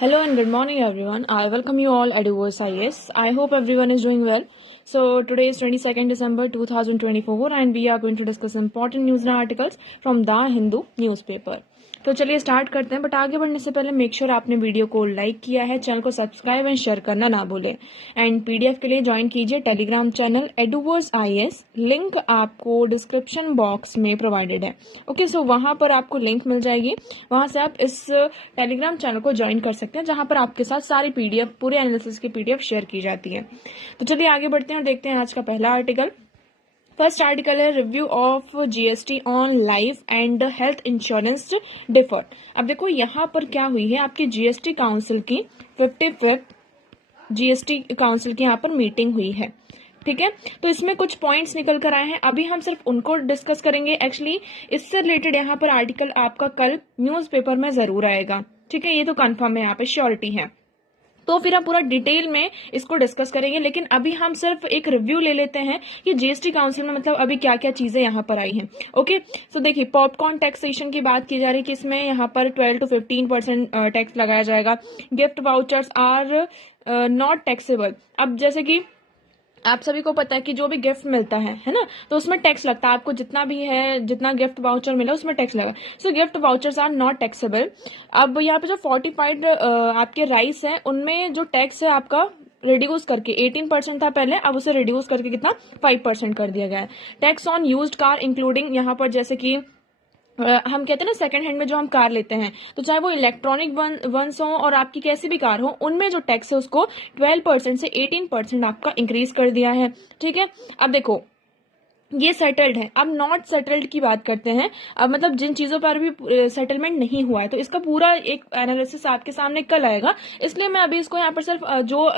Hello and good morning everyone. I welcome you all at Duos IS. I hope everyone is doing well. So today is 22nd December 2024 and we are going to discuss important news and articles from The Hindu newspaper. तो चलिए start करते हैं, but आगे बढ़ने से पहले make sure आपने video को लाइक किया है, चैनल को सब्सक्राइब एंड शेयर करना ना भूलें। एंड पीडीएफ के लिए ज्वाइन कीजिए टेलीग्राम चैनल एडुवर्स IS, लिंक आपको डिस्क्रिप्शन बॉक्स में प्रोवाइडेड है। ओके, सो वहां पर आपको लिंक मिल जाएगी, वहां से आप इस टेलीग्राम चैनल को ज्वाइन कर सकते हैं, जहां पर आपके साथ सारी पीडीएफ, पूरे एनालिसिस की पीडीएफ शेयर की जाती है। तो चलिए आगे बढ़ते हैं और देखते हैं आज का पहला आर्टिकल। फर्स्ट आर्टिकल है review of GST on life and health insurance differ. अब देखो यहाँ पर क्या हुई है, आपकी जीएसटी काउंसिल की 55th जीएसटी काउंसिल की यहाँ पर मीटिंग हुई है। ठीक है, तो इसमें कुछ पॉइंट्स निकल कर आए हैं, अभी हम सिर्फ उनको डिस्कस करेंगे। एक्चुअली इससे रिलेटेड यहाँ पर आर्टिकल आपका कल न्यूज़पेपर में जरूर आएगा। ठीक है, ये तो कंफर्म है, यहाँ पे श्योरिटी है। तो फिर हम पूरा डिटेल में इसको डिस्कस करेंगे, लेकिन अभी हम सिर्फ एक रिव्यू ले लेते हैं कि जीएसटी काउंसिल में मतलब अभी क्या क्या चीजें यहाँ पर आई हैं। ओके, सो देखिए पॉपकॉर्न टैक्सेशन की बात की जा रही है कि इसमें यहाँ पर 12 to 15% टैक्स लगाया जाएगा। Gift vouchers are not taxable. अब जैसे कि आप सभी को पता है कि जो भी गिफ्ट मिलता है ना, तो उसमें टैक्स लगता है। आपको जितना भी है, जितना गिफ्ट वाउचर मिला उसमें टैक्स लगा। So gift vouchers are not taxable. अब यहाँ पे जो फोर्टिफाइड आपके राइस है उनमें जो टैक्स है आपका रिड्यूस करके 18% था पहले, अब उसे रिड्यूस करके कितना 5% कर दिया गया है। Tax on used car including, यहाँ पर जैसे कि हम कहते हैं ना सेकंड हैंड में जो हम कार लेते हैं, तो चाहे वो इलेक्ट्रॉनिक वंस हो और आपकी कैसी भी कार हो, उनमें जो टैक्स है उसको 12% से 18% आपका इंक्रीज कर दिया है। ठीक है, अब देखो ये सेटल्ड है। अब नॉट सेटल्ड की बात करते हैं, अब मतलब जिन चीजों पर भी सेटलमेंट नहीं हुआ है, तो इसका पूरा एक एनालिसिस आपके सामने कल आएगा। इसलिए मैं अभी इसको यहाँ पर सिर्फ जो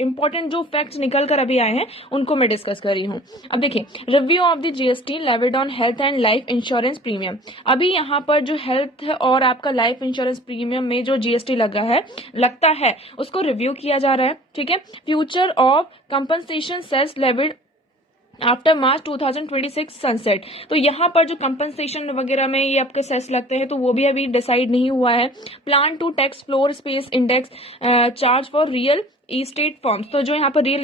इंपॉर्टेंट जो फैक्ट्स निकल कर अभी आए हैं उनको मैं डिस्कस कर रही हूँ। अब देखिए review of the GST levied on health and life insurance premium. अभी यहाँ पर जो हेल्थ और आपका लाइफ इंश्योरेंस प्रीमियम में जो जीएसटी लगता है उसको रिव्यू किया जा रहा है। ठीक है, future of compensation cess levied after March 2026 sunset. तो यहाँ पर जो कंपनसेशन वगैरह में ये आपके सेस लगते हैं, तो वो भी अभी डिसाइड नहीं हुआ है। Plan to tax floor space index charge for real estate firms. तो जो यहाँ पर री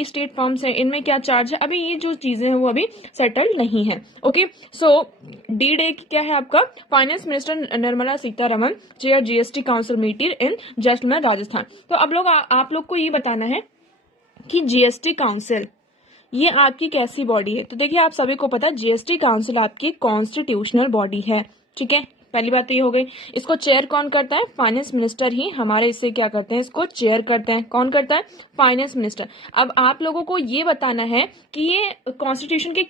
इस्टेट फॉर्म्स है इनमें क्या चार्ज है, अभी ये जो चीजें हैं वो अभी सेटल्ड नहीं है। ओके, सो डी डे क्या है आपका, finance minister Nirmala Sitharaman chair GST council meeting in Jaisalmer Rajasthan. तो अब आप लोग को ये बताना है कि जीएसटी काउंसिल ये आपकी कैसी बॉडी है। तो देखिए आप सभी को पता है जीएसटी काउंसिल आपकी कॉन्स्टिट्यूशनल बॉडी है। ठीक है, पहली बात तो ये हो गई। इसको चेयर कौन करता है, फाइनेंस मिनिस्टर ही हमारे इससे क्या करते हैं, इसको चेयर करते हैं। कौन करता है, फाइनेंस मिनिस्टर। अब आप लोगों को ये बताना है कि ये कॉन्स्टिट्यूशन के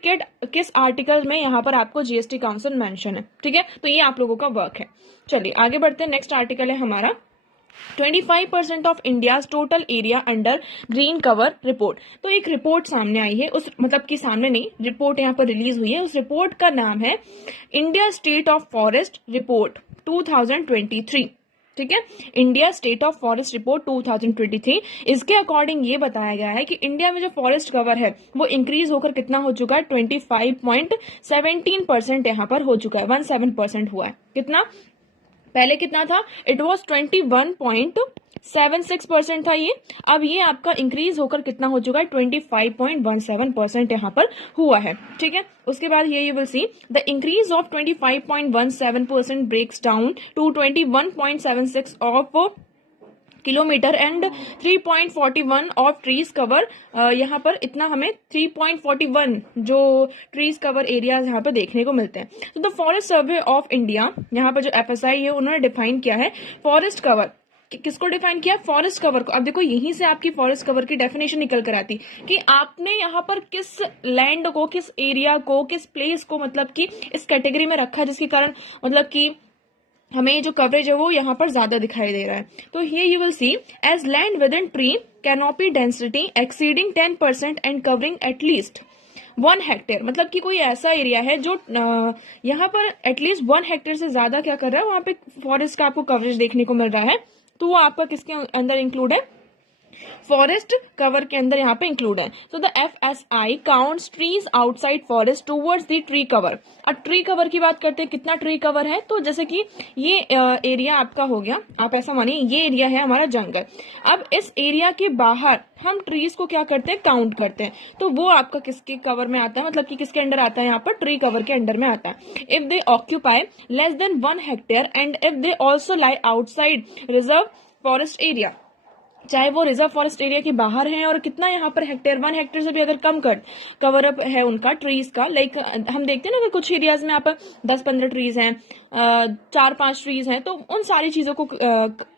किस आर्टिकल में यहाँ पर आपको जीएसटी काउंसिल मेंशन है। ठीक है, तो ये आप लोगों का वर्क है। चलिए आगे बढ़ते हैं। नेक्स्ट आर्टिकल है हमारा 25% of India total area under green cover report. तो एक रिपोर्ट सामने आई है, उस मतलब कि सामने नहीं, रिपोर्ट यहाँ पर रिलीज हुई है। उस रिपोर्ट का नाम है India state of forest report 2023। ठीक है, India state of forest report 2023। इसके अकॉर्डिंग ये बताया गया है कि इंडिया में जो फॉरेस्ट कवर है वो इंक्रीज होकर कितना हो चुका है, 25.17% यहाँ पर हो चुका है। 17% हुआ है। कितना, पहले कितना था, इट वॉज 21.76% था ये। अब ये आपका इंक्रीज होकर कितना हो चुका है, 25.17% यहाँ पर हुआ है। ठीक है, उसके बाद ये you will see the increase of 25.17% breaks down to 21.76 of kilometre and 3.41 of trees cover. यहाँ पर इतना हमें 3.41 जो ट्रीज कवर एरियाज यहाँ पर देखने को मिलते हैं। तो the forest survey of India, यहाँ पर जो एफएसआई है उन्होंने डिफाइन किया है फॉरेस्ट कवर। किसको डिफाइन किया, फॉरेस्ट कवर को। अब देखो यहीं से आपकी फॉरेस्ट कवर की डेफिनेशन निकल कर आती कि आपने यहाँ पर किस लैंड को, किस एरिया को, किस प्लेस को मतलब कि इस कैटेगरी में रखा, जिसके कारण मतलब कि हमें जो कवरेज है वो यहाँ पर ज्यादा दिखाई दे रहा है। तो here you will see as land within tree canopy density exceeding 10% and covering at least 1 hectare. मतलब कि कोई ऐसा एरिया है जो यहाँ पर एटलीस्ट 1 हेक्टेयर से ज्यादा क्या कर रहा है, वहां पे फॉरेस्ट का आपको कवरेज देखने को मिल रहा है। तो वो आपका किसके अंदर इंक्लूड है, फॉरेस्ट कवर के अंदर यहाँ पे इंक्लूड है। So the FSI counts trees outside forest towards the tree cover. अब ट्री कवर की बात करते हैं, कितना ट्री कवर है, तो जैसे कि ये एरिया आपका हो गया, आप ऐसा मानिए ये एरिया है हमारा जंगल। अब इस एरिया के बाहर हम ट्रीज को क्या करते हैं, काउंट करते हैं, तो वो आपका किसके कवर में आता है, मतलब कि किसके अंडर आता है, यहाँ पर ट्री कवर के अंडर में आता है। If they occupy less than 1 hectare and if they also lie outside reserve forest area, चाहे वो रिजर्व फॉरेस्ट एरिया के बाहर है और कितना यहाँ पर हेक्टेयर, 1 हेक्टेयर से भी अगर कम कवर अप है उनका ट्रीज का, लाइक हम देखते हैं ना कि कुछ एरियाज में यहाँ पर 10-15 ट्रीज हैं, 4-5 ट्रीज हैं, तो उन सारी चीजों को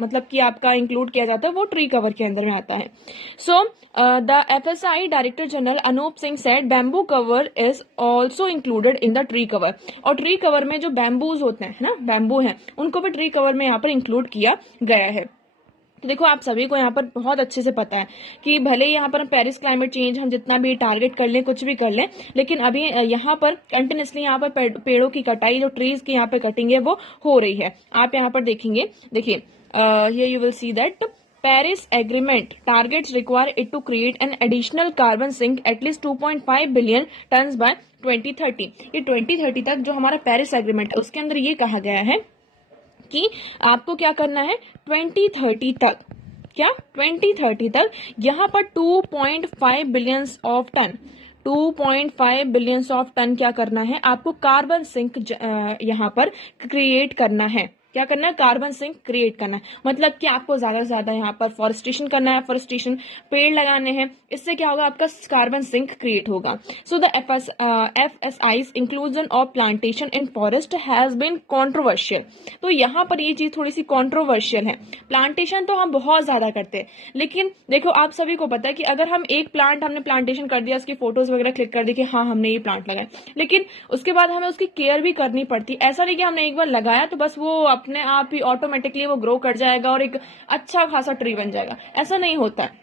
मतलब कि आपका इंक्लूड किया जाता है, वो ट्री कवर के अंदर में आता है। So the FSI director general Anoop Singh said bamboo cover is also included in the tree cover. और ट्री कवर में जो बैम्बूज होते हैं ना, बैम्बू है, उनको भी ट्री कवर में यहाँ पर इंक्लूड किया गया है। तो देखो आप सभी को यहाँ पर बहुत अच्छे से पता है कि भले ही यहाँ पर पेरिस क्लाइमेट चेंज हम जितना भी टारगेट कर लें, कुछ भी कर लें, लेकिन अभी यहाँ पर कंटिन्यूसली यहाँ पर पेड़ों की कटाई, जो ट्रीज की यहाँ पे कटिंग है वो हो रही है। आप यहाँ पर देखेंगे, देखिए here you will see that Paris Agreement targets require it to create an additional carbon sink at least 2.5 billion tons by 2030। ये 2030 तक जो हमारा पेरिस एग्रीमेंट है उसके अंदर ये कहा गया है कि आपको क्या करना है 2030 तक, क्या 2030 तक यहाँ पर 2.5 billions of ton 2.5 billions of ton क्या करना है, आपको कार्बन सिंक यहाँ पर क्रिएट करना है। क्या करना है, कार्बन सिंक क्रिएट करना है, मतलब कि आपको ज्यादा से ज्यादा यहाँ पर फॉरेस्टेशन करना है, फॉरेस्टेशन पेड़ लगाने हैं, इससे क्या होगा, आपका कार्बन सिंक क्रिएट होगा। So the FSI's inclusion of plantation in forest has been controversial. तो यहाँ पर ये चीज थोड़ी सी कॉन्ट्रोवर्शियल है। प्लांटेशन तो हम बहुत ज्यादा करते हैं, लेकिन देखो आप सभी को पता है कि अगर हम एक प्लांट हमने प्लांटेशन कर दिया, उसकी फोटोज वगैरह क्लिक कर दी कि हाँ हमने ये प्लांट लगाया, लेकिन उसके बाद हमें उसकी केयर भी करनी पड़ती। ऐसा नहीं कि हमने एक बार लगाया तो बस वो अपने आप ही ऑटोमेटिकली वो ग्रो कर जाएगा और एक अच्छा खासा ट्री बन जाएगा, ऐसा नहीं होता है।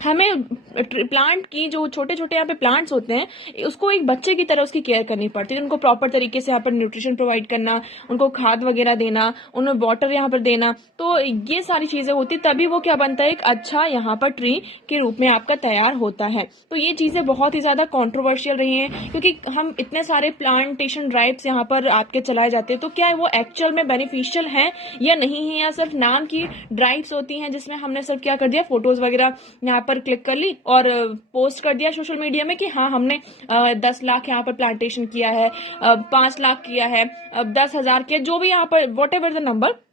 हमें प्लांट की जो छोटे छोटे यहाँ पे प्लांट्स होते हैं उसको एक बच्चे की तरह उसकी केयर करनी पड़ती है, उनको प्रॉपर तरीके से यहाँ पर न्यूट्रिशन प्रोवाइड करना, उनको खाद वगैरह देना, उन्हें वाटर यहाँ पर देना, तो ये सारी चीजें होती तभी वो क्या बनता है, एक अच्छा यहाँ पर ट्री के रूप में आपका तैयार होता है। तो ये चीजें बहुत ही ज्यादा कॉन्ट्रोवर्शियल रही हैं, क्योंकि हम इतने सारे प्लांटेशन ड्राइव्स यहाँ पर आपके चलाए जाते हैं, तो क्या वो एक्चुअल में बेनिफिशियल है या नहीं है, या सिर्फ नाम की ड्राइव्स होती हैं जिसमें हमने सिर्फ क्या कर दिया, फोटोज वगैरह यहाँ पर क्लिक कर ली और पोस्ट कर दिया सोशल मीडिया में कि हाँ हमने 10 लाख यहाँ पर प्लांटेशन किया है, 5 लाख किया है, 10,000 किया, जो भी यहाँ पर वॉट एवर द नंबर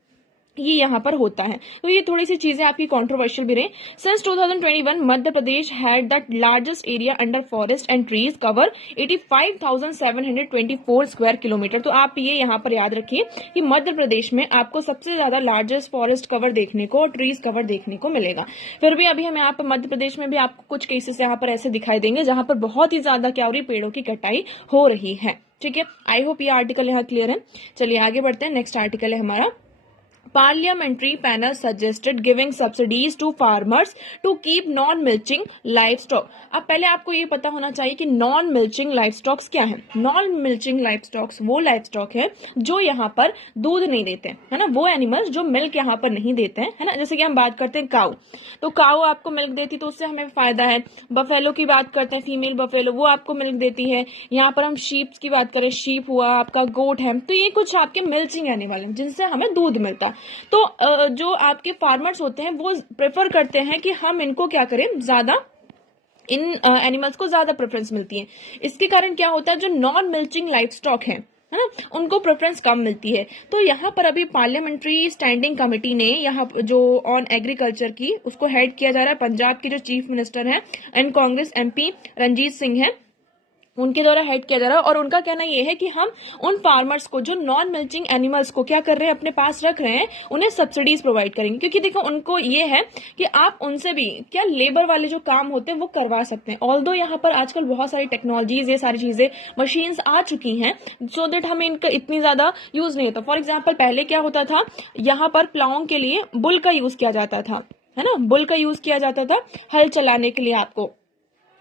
ये यहाँ पर होता है। तो ये थोड़ी सी चीजें आपकी कंट्रोवर्शियल भी रही। Since 2021 Madhya Pradesh had the largest area under forest and trees cover 85,724 square kilometre. तो आप ये यहाँ पर याद रखिए कि मध्य प्रदेश में आपको सबसे ज्यादा लार्जेस्ट फॉरेस्ट कवर देखने को और ट्रीज कवर देखने को मिलेगा। फिर भी अभी हम यहाँ पर मध्य प्रदेश में भी आपको कुछ केसेस यहाँ पर ऐसे दिखाई देंगे जहां पर बहुत ही ज्यादा क्या हो रही, पेड़ों की कटाई हो रही है। ठीक है, आई होप ये आर्टिकल यहाँ क्लियर है। चलिए आगे बढ़ते हैं। नेक्स्ट आर्टिकल है हमारा Parliamentary panel suggested giving subsidies to farmers to keep non-milching livestock। अब पहले आपको ये पता होना चाहिए कि नॉन मिल्चिंग लाइवस्टॉक्स क्या है। नॉन मिल्चिंग लाइवस्टॉक्स वो लाइवस्टॉक है जो यहाँ पर दूध नहीं देते हैं, है ना, वो एनिमल्स जो मिल्क यहाँ पर नहीं देते हैं, है ना। जैसे कि हम बात करते हैं काऊ, तो काऊ आपको मिल्क देती तो उससे हमें फायदा है। बफेलो की बात करते हैं, फीमेल बफेलो, वो आपको मिल्क देती है। यहाँ पर हम शीप की बात करें, शीप हुआ आपका, गोट है, तो ये कुछ आपके मिल्चिंग एनिमल हैं जिनसे हमें दूध मिलता है। तो जो आपके फार्मर्स होते हैं वो प्रेफर करते हैं कि हम इनको क्या करें, ज्यादा इन एनिमल्स को ज्यादा प्रेफरेंस मिलती है। इसके कारण क्या होता है, जो नॉन मिल्चिंग लाइफ स्टॉक है ना, उनको प्रेफरेंस कम मिलती है। तो यहाँ पर अभी पार्लियामेंट्री स्टैंडिंग कमेटी ने यहाँ जो ऑन एग्रीकल्चर की, उसको हेड किया जा रहा है पंजाब के जो चीफ मिनिस्टर हैं एंड कांग्रेस MP रणजीत सिंह है, उनके द्वारा हेड किया जा रहा है। और उनका कहना यह है कि हम उन फार्मर्स को जो नॉन मिल्चिंग एनिमल्स को क्या कर रहे हैं, अपने पास रख रहे हैं, उन्हें सब्सिडीज प्रोवाइड करेंगे। क्योंकि देखो उनको ये है कि आप उनसे भी क्या लेबर वाले जो काम होते हैं वो करवा सकते हैं। ऑल्दो यहाँ पर आजकल बहुत सारी टेक्नोलॉजीज, ये सारी चीजें, मशीन्स आ चुकी हैं सो दैट हमें इनका इतनी ज्यादा यूज नहीं होता। फॉर एग्जाम्पल पहले क्या होता था, यहाँ पर प्लाउंग के लिए बुल का यूज किया जाता था, है ना, बुल का यूज किया जाता था हल चलाने के लिए आपको।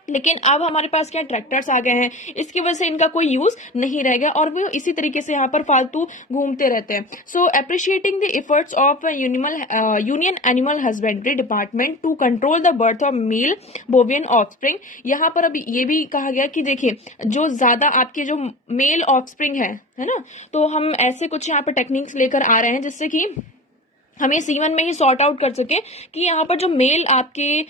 लेकिन अब हमारे पास क्या ट्रैक्टर्स आ गए हैं, इसकी वजह से इनका कोई यूज नहीं रह गया और वो इसी तरीके से यहाँ पर फालतू घूमते रहते हैं. So appreciating the efforts of union animal husbandry department to control the birth of male bovine offspring. यहाँ पर अब ये भी कहा गया कि देखिए जो ज्यादा आपके जो मेल ऑफस्प्रिंग है ना, तो हम ऐसे कुछ यहाँ पर टेक्निक्स लेकर आ रहे हैं जिससे कि हमें सीवन में ही सॉर्ट आउट कर सके कि यहाँ पर जो मेल आपके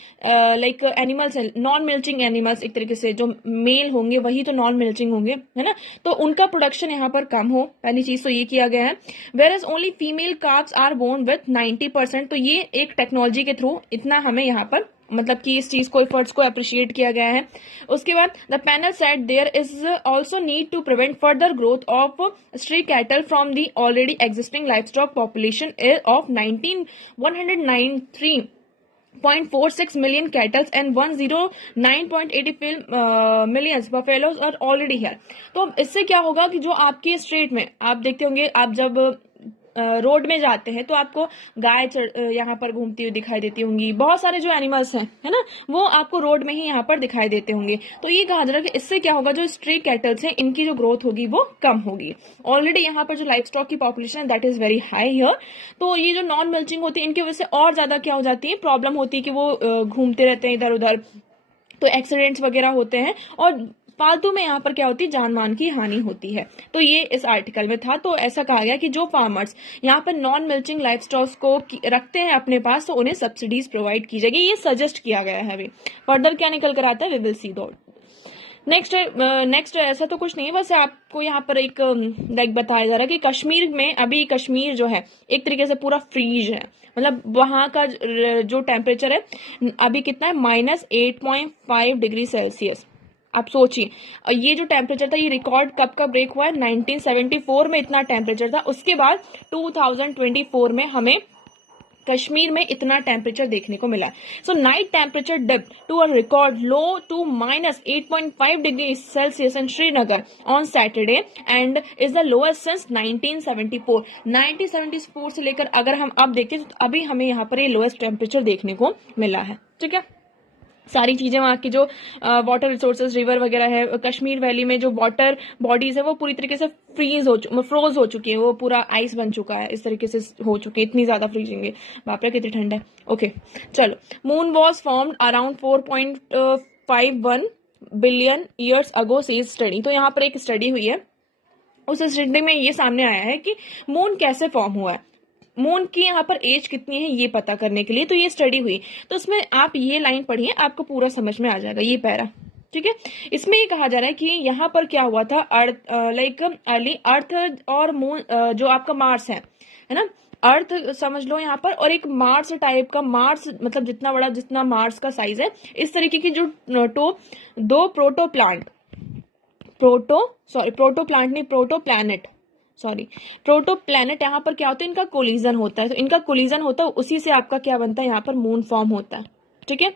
लाइक एनिमल्स हैं, नॉन मिल्चिंग एनिमल्स, एक तरीके से जो मेल होंगे वही तो नॉन मिल्चिंग होंगे, है ना, तो उनका प्रोडक्शन यहाँ पर कम हो. पहली चीज तो ये किया गया है. Whereas only female calves are born with 90%. तो ये एक टेक्नोलॉजी के थ्रू इतना हमें यहाँ पर मतलब कि इस चीज को एफर्ट्स को अप्रिशिएट किया गया है. उसके बाद the panel said there is also need to prevent further growth of stray cattle from the already existing livestock population of 193.46 million cattle and 109.80 millions buffaloes are already here. तो इससे क्या होगा कि जो आपके स्ट्रेट में आप देखते होंगे, आप जब रोड में जाते हैं तो आपको गाय यहाँ पर घूमती हुई दिखाई देती होंगी, बहुत सारे जो एनिमल्स हैं है ना वो आपको रोड में ही यहाँ पर दिखाई देते होंगे. तो ये कहा जा रहा है कि इससे क्या होगा, जो स्ट्री कैटल्स हैं इनकी जो ग्रोथ होगी वो कम होगी. ऑलरेडी यहाँ पर जो लाइफ स्टॉक की पॉपुलेशन है that is very high here. तो ये जो नॉन मिल्चिंग होती है इनकी वजह से और ज्यादा क्या हो जाती है, प्रॉब्लम होती है कि वो घूमते रहते हैं इधर उधर, तो एक्सीडेंट्स वगैरह होते हैं और फालतू में यहाँ पर क्या होती है, जान मान की हानि होती है. तो ये इस आर्टिकल में था. तो ऐसा कहा गया कि जो फार्मर्स यहाँ पर नॉन मिल्चिंग लाइफ स्टॉक को रखते हैं अपने पास तो उन्हें सब्सिडीज प्रोवाइड की जाएगी. ये सजेस्ट किया गया है. अभी फर्दर क्या निकल कर आता है वी विल सी दो. नेक्स्ट ऐसा तो कुछ नहीं है, बस आपको यहाँ पर एक लाइक बताया जा रहा है कि कश्मीर में अभी कश्मीर जो है एक तरीके से पूरा फ्रीज है. मतलब वहां का जो टेम्परेचर है अभी कितना है, -8.5 डिग्री सेल्सियस. आप सोचिए ये जो टेम्परेचर था ये रिकॉर्ड कब का ब्रेक हुआ है, 1974 में इतना टेम्परेचर था. उसके बाद 2024 में हमें कश्मीर में इतना टेम्परेचर देखने को मिला. So night temperature dip to a record low to -8.5 degree Celsius in Srinagar on Saturday and is the lowest since 1974. 1974 से लेकर अगर हम अब देखते हैं तो अभी हमें यहाँ पर ये लोएस्ट टेम्परेचर देखने को मिला है. ठीक है, सारी चीजें वहां की जो वाटर रिसोर्सेज रिवर वगैरह है, कश्मीर वैली में जो वाटर बॉडीज है वो पूरी तरीके से फ्रोज हो चुकी है, वो पूरा आइस बन चुका है, इस तरीके से हो चुके हैं, इतनी ज्यादा फ्रीजिंग है. बाप रे कितनी ठंड है. ओके चलो. Moon was formed around 4.51 billion years ago says study. तो यहाँ पर एक स्टडी हुई है, उस स्टडी में ये सामने आया है कि मून कैसे फॉर्म हुआ है, मून की यहाँ पर एज कितनी है ये पता करने के लिए तो ये स्टडी हुई. तो इसमें आप ये लाइन पढ़िए, आपको पूरा समझ में आ जाएगा ये पैरा. ठीक है, इसमें ये कहा जा रहा है कि यहाँ पर क्या हुआ था, अर्थ लाइक अर्ली अर्थ और मून जो आपका मार्स है ना, अर्थ समझ लो यहाँ पर, और एक मार्स टाइप का, मार्स मतलब जितना बड़ा जितना मार्स का साइज है, इस तरीके की जो दो प्रोटो प्लांट यहाँ पर क्या होता है, इनका कोलिजन होता है. तो इनका कोलिजन होता है, उसी से आपका क्या बनता है, यहाँ पर मून फॉर्म होता है. ठीक है,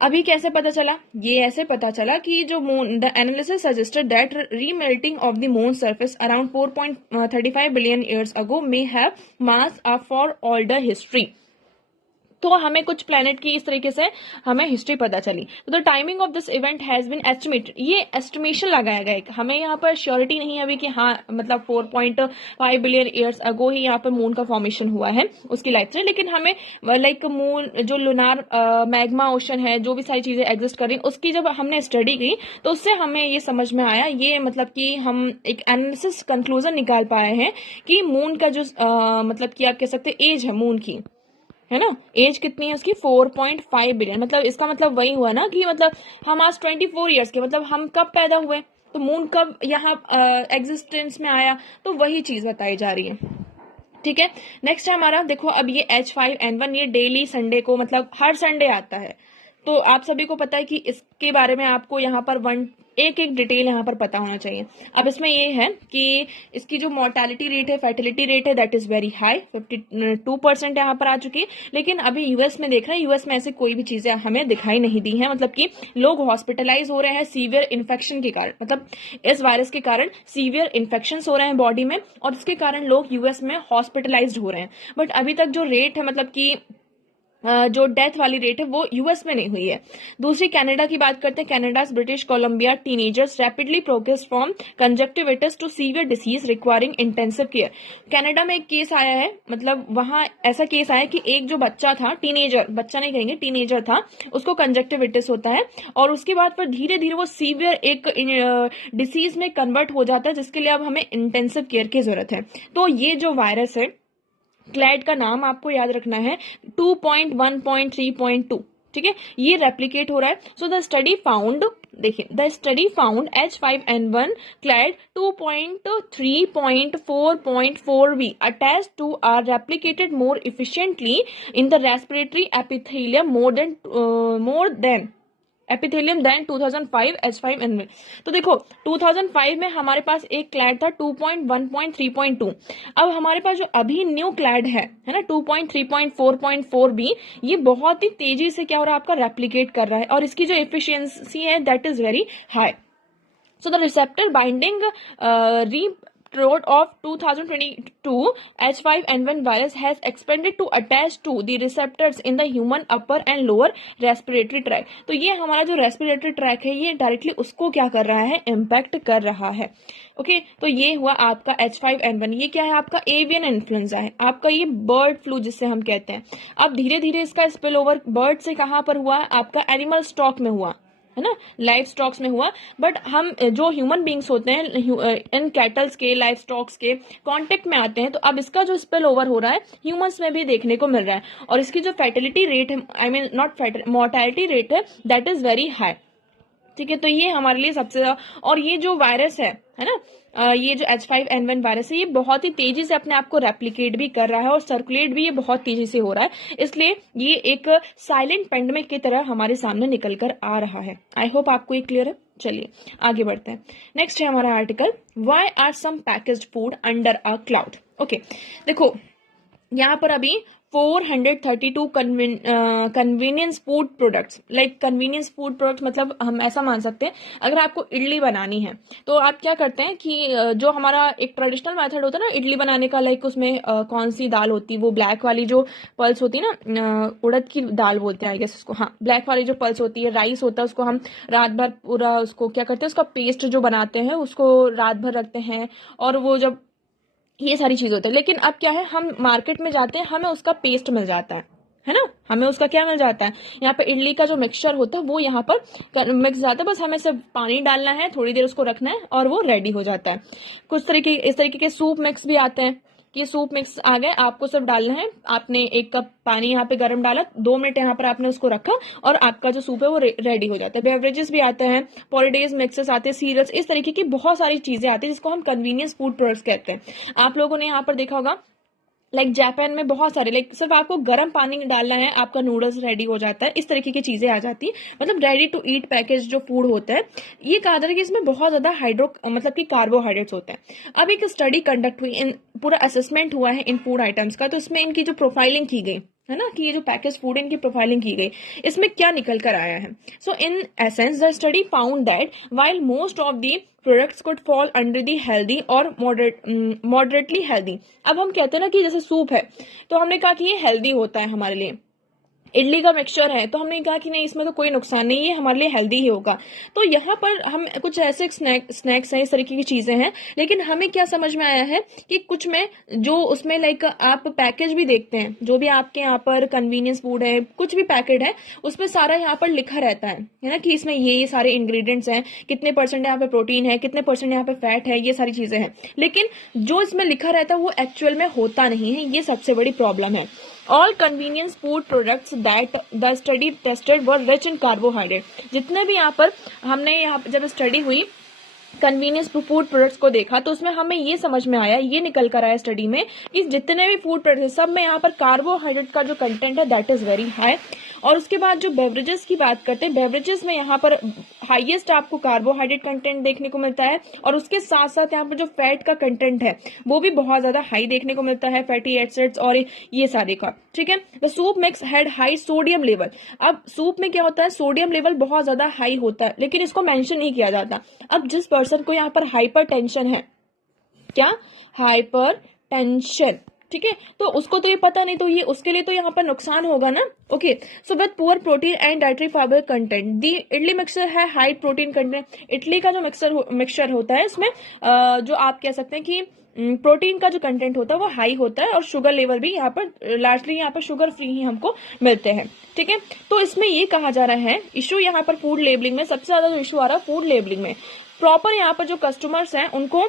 अभी कैसे पता चला, ये ऐसे पता चला कि जो moon, the analysis suggested that remelting of the moon surface around 4.35 billion years ago may have mass for older history. तो हमें कुछ प्लैनेट की इस तरीके से हमें हिस्ट्री पता चली. तो the timing of this event has been estimated, ये एस्टिमेशन लगाया गया है, हमें यहाँ पर श्योरिटी नहीं है अभी कि हाँ मतलब 4.5 बिलियन ईयर्स अगो ही यहाँ पर मून का फॉर्मेशन हुआ है उसकी लाइफ से. लेकिन हमें लाइक मून जो लूनार मैग्मा ओशन है, जो भी सारी चीजें एग्जिस्ट कर रही हैं उसकी जब हमने स्टडी की तो उससे हमें ये समझ में आया, ये मतलब कि हम एक एनालिसिस कंक्लूजन निकाल पाए हैं कि मून का जो मतलब कि आप कह सकते हैं एज है मून की, है ना, एज कितनी है उसकी 4.5 बिलियन. मतलब इसका मतलब वही हुआ ना कि मतलब हम आज 24 ईयर्स के, मतलब हम कब पैदा हुए तो मून कब यहाँ एग्जिस्टेंस में आया, तो वही चीज बताई जा रही है. ठीक है, नेक्स्ट है हमारा, देखो अब ये H5N1 ये डेली संडे को मतलब हर संडे आता है. तो आप सभी को पता है कि इसके बारे में आपको यहाँ पर एक डिटेल यहाँ पर पता होना चाहिए. अब इसमें ये है कि इसकी जो मोर्टेलिटी रेट है, फर्टिलिटी रेट है, दैट इज वेरी हाई, 52% यहाँ पर आ चुकी है. लेकिन अभी यूएस में देख रहे हैं, यूएस में ऐसे कोई भी चीजें हमें दिखाई नहीं दी हैं. मतलब कि लोग हॉस्पिटलाइज हो रहे हैं सीवियर इन्फेक्शन के कारण, मतलब इस वायरस के कारण सीवियर इन्फेक्शन हो रहे हैं बॉडी में, और इसके कारण लोग यूएस में हॉस्पिटलाइज हो रहे हैं. बट अभी तक जो रेट है मतलब कि जो डेथ वाली रेट है वो यूएस में नहीं हुई है। दूसरी कनाडा की बात करते हैं। Canada's British Columbia teenagers rapidly progress from conjunctivitis to severe disease requiring intensive care. Canada में एक केस आया है, मतलब वहां ऐसा केस आया कि एक जो बच्चा था, टीनेजर, बच्चा नहीं कहेंगे, टीनेजर था, उसको कंजक्टिविटिस होता है और उसके बाद पर धीरे धीरे वो सीवियर एक डिसीज में कन्वर्ट हो जाता है, जिसके लिए अब हमें इंटेंसिव केयर की जरूरत है। तो ये जो वायरस है, क्लैड का नाम आपको याद रखना है 2.1.3.2, ठीक है, ये रेप्लिकेट हो रहा है। सो द स्टडी फाउंड, देखिए, the study found H5N1 clad 2.3.4.4b attached to are replicated more efficiently in the respiratory epithelium more than epithelium than 2005 H5N1। तो देखो 2005 में हमारे पास एक क्लैड था 2.1.3.2। अब हमारे पास जो अभी न्यू क्लैड है ना 2.3.4.4b, ये बहुत ही तेजी से क्या हो रहा है, आपका रेप्लिकेट कर रहा है और इसकी जो एफिशिएंसी है that is very high. So the receptor binding reproduct of 2022 H5N1 virus has expanded to attach to the receptors in the human upper and lower respiratory tract। तो ये हमारा जो रेस्पिरेटरी ट्रैक है ये डायरेक्टली उसको क्या कर रहा है, इम्पैक्ट कर रहा है। ओके, तो ये हुआ आपका H5N1। ये क्या है, आपका एवियन इन्फ्लुएंजा है, आपका ये बर्ड फ्लू जिससे हम कहते हैं। अब धीरे धीरे इसका स्पिल ओवर बर्ड से कहाँ पर हुआ, आपका एनिमल स्टॉक में हुआ है ना, लाइफ स्टॉक्स में हुआ। बट हम जो ह्यूमन बींग्स होते हैं इन कैटल्स के, लाइफ स्टॉक्स के कांटेक्ट में आते हैं, तो अब इसका जो स्पिल ओवर हो रहा है ह्यूमंस में भी देखने को मिल रहा है और इसकी जो फैटिलिटी रेट है, I mean not mortality rate है, दैट इज वेरी हाई। ठीक है, तो ये हमारे लिए सबसे ज्यादा, और ये जो वायरस है ना, ये जो H5N1 वायरस है, ये बहुत ही तेजी से अपने आप को रेप्लिकेट भी कर रहा है और सर्कुलेट भी ये बहुत तेजी से हो रहा है, इसलिए ये एक साइलेंट पेंडेमिक की तरह हमारे सामने निकल कर आ रहा है। आई होप आपको ये क्लियर है। चलिए आगे बढ़ते हैं। नेक्स्ट है हमारा article, why are some packaged food under a cloud. Okay, देखो यहाँ पर अभी 432 convenience food products, like convenience food products मतलब हम ऐसा मान सकते हैं, अगर आपको इडली बनानी है तो आप क्या करते हैं कि जो हमारा एक ट्रेडिशनल मेथड होता है ना इडली बनाने का, लाइक उसमें कौन सी दाल होती है, वो ब्लैक वाली जो पल्स होती है ना, उड़द की दाल बोलते हैं आई गेस उसको, हाँ, ब्लैक वाली जो पल्स होती है, राइस होता है, उसको हम रात भर पूरा उसको क्या करते हैं, उसका पेस्ट जो बनाते हैं उसको रात भर रखते हैं और वो जब ये सारी चीज होती है। लेकिन अब क्या है, हम मार्केट में जाते हैं, हमें उसका पेस्ट मिल जाता है ना, हमें उसका क्या मिल जाता है, यहाँ पे इडली का जो मिक्सचर होता है वो यहाँ पर मिक्स जाता है, बस हमें सिर्फ पानी डालना है, थोड़ी देर उसको रखना है और वो रेडी हो जाता है। कुछ तरीके इस तरीके के सूप मिक्स भी आते हैं, ये सूप मिक्स आ गए, आपको सिर्फ डालना है, आपने 1 कप पानी यहाँ पे गर्म डाला, 2 मिनट यहाँ पर आपने उसको रखा और आपका जो सूप है वो रेडी हो जाता है। बेवरेजेस भी आते हैं, पॉलीडेज मिक्सेस आते हैं, सीरियल्स, इस तरीके की बहुत सारी चीजें आती है जिसको हम कन्वीनियंस फूड प्रोडक्ट्स कहते हैं। आप लोगों ने यहाँ पर देखा होगा, लाइक जापान में बहुत सारे, लाइक सिर्फ आपको गर्म पानी डालना है, आपका नूडल्स रेडी हो जाता है, इस तरीके की चीजें आ जाती है, मतलब रेडी टू ईट पैकेज जो फूड होता है। ये कहा जाता है कि इसमें बहुत ज्यादा मतलब कि कार्बोहाइड्रेट्स होते हैं। अब एक स्टडी कंडक्ट हुई, इन पूरा असेसमेंट हुआ है इन फूड आइटम्स का, तो इसमें इनकी जो प्रोफाइलिंग की गई है ना, कि ये जो पैकेज फूड इनकी प्रोफाइलिंग की गई, इसमें क्या निकल कर आया है। So in essence the study found that while most of the products could fall under the healthy or moderately healthy. अब हम कहते हैं ना कि जैसे सूप है तो हमने कहा कि ये हेल्दी होता है हमारे लिए, इडली का मिक्सचर है तो हमने कहा कि नहीं इसमें तो कोई नुकसान नहीं है, हमारे लिए हेल्दी ही होगा। तो यहाँ पर हम कुछ ऐसे स्नैक्स हैं, इस तरीके की चीजें हैं, लेकिन हमें क्या समझ में आया है कि कुछ में जो उसमें लाइक आप पैकेज भी देखते हैं, जो भी आपके यहाँ पर कन्वीनियंस फूड है, कुछ भी पैकेट है, उसमें सारा यहाँ पर लिखा रहता है ना, कि इसमें ये सारे इंग्रेडिएंट्स हैं, कितने परसेंट यहाँ पे प्रोटीन है, कितने परसेंट यहाँ पे फैट है, ये सारी चीजें हैं, लेकिन जो इसमें लिखा रहता है वो एक्चुअल में होता नहीं है। ये सबसे बड़ी प्रॉब्लम है। All convenience food products that the study tested were rich in carbohydrate। जितने भी यहाँ पर हमने यहाँ पर जब स्टडी हुई कन्वीनियंस फूड प्रोडक्ट्स को देखा तो उसमें हमें ये समझ में आया, ये निकल कर आया स्टडी में कि जितने भी फूड प्रोडक्ट्स सब में यहाँ पर कार्बोहाइड्रेट का जो कंटेंट है दैट इज वेरी हाई। और उसके बाद जो बेवरेजेस की बात करते हैं, बेवरेजेस में यहाँ पर हाईएस्ट आपको कार्बोहाइड्रेट कंटेंट देखने को मिलता है और उसके साथ साथ यहाँ पर जो फैट का कंटेंट है वो भी बहुत ज्यादा हाई देखने को मिलता है, फैटी एसिड्स और ये सारे का। ठीक है, the soup mix had high sodium level. अब सूप में क्या होता है, सोडियम लेवल बहुत ज्यादा हाई होता है, लेकिन इसको मेंशन नहीं किया जाता। अब जिस पर्सन को यहाँ पर हाइपर टेंशन है, क्या हाइपर टेंशन, ठीक है, तो उसको तो ये पता नहीं, तो ये उसके लिए तो यहाँ पर नुकसान होगा ना। Okay, so with poor protein and dietary fibre content the idli mixture है हाई प्रोटीन कंटेंट। इडली का जो मिक्सचर होता है इसमें जो आप कह सकते हैं कि प्रोटीन का जो कंटेंट होता है वो हाई होता है, और शुगर लेवल भी यहाँ पर लार्जली यहाँ पर शुगर फ्री ही हमको मिलते हैं। ठीक है, तो इसमें ये कहा जा रहा है इशू यहाँ पर फूड लेबलिंग में सबसे ज्यादा जो इशू आ रहा है फूड लेबलिंग में, प्रॉपर यहाँ पर जो कस्टमर्स हैं उनको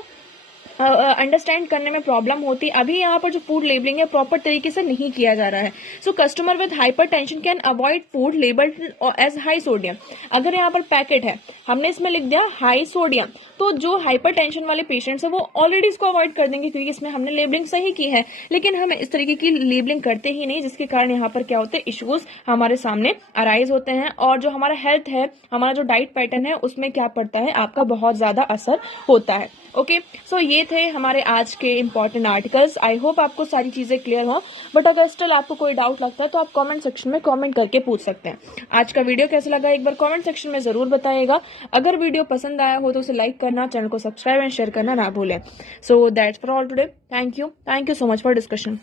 अंडरस्टैंड करने में प्रॉब्लम होती है। अभी यहाँ पर जो फूड लेबलिंग है प्रॉपर तरीके से नहीं किया जा रहा है। So customer with hypertension can avoid food labelled as high sodium. अगर यहाँ पर पैकेट है, हमने इसमें लिख दिया हाई सोडियम, तो जो हाइपरटेंशन वाले पेशेंट्स है वो ऑलरेडी इसको अवॉइड कर देंगे, क्योंकि इसमें हमने लेबलिंग सही की है। लेकिन हम इस तरीके की लेबलिंग करते ही नहीं, जिसके कारण यहाँ पर क्या होते हैं, इश्यूज हमारे सामने अराइज होते हैं, और जो हमारा हेल्थ है, हमारा जो डाइट पैटर्न है, उसमें क्या पड़ता है, आपका बहुत ज्यादा असर होता है। ओके, सो ये थे हमारे आज के इंपॉर्टेंट आर्टिकल्स। आई होप आपको सारी चीजें क्लियर हो, बट अगर स्टिल आपको कोई डाउट लगता है तो आप कमेंट सेक्शन में कमेंट करके पूछ सकते हैं। आज का वीडियो कैसा लगा एक बार कमेंट सेक्शन में जरूर बताइएगा। अगर वीडियो पसंद आया हो तो उसे लाइक करना, चैनल को सब्सक्राइब एंड शेयर करना ना भूलें। So that's for all today. Thank you so much for discussion.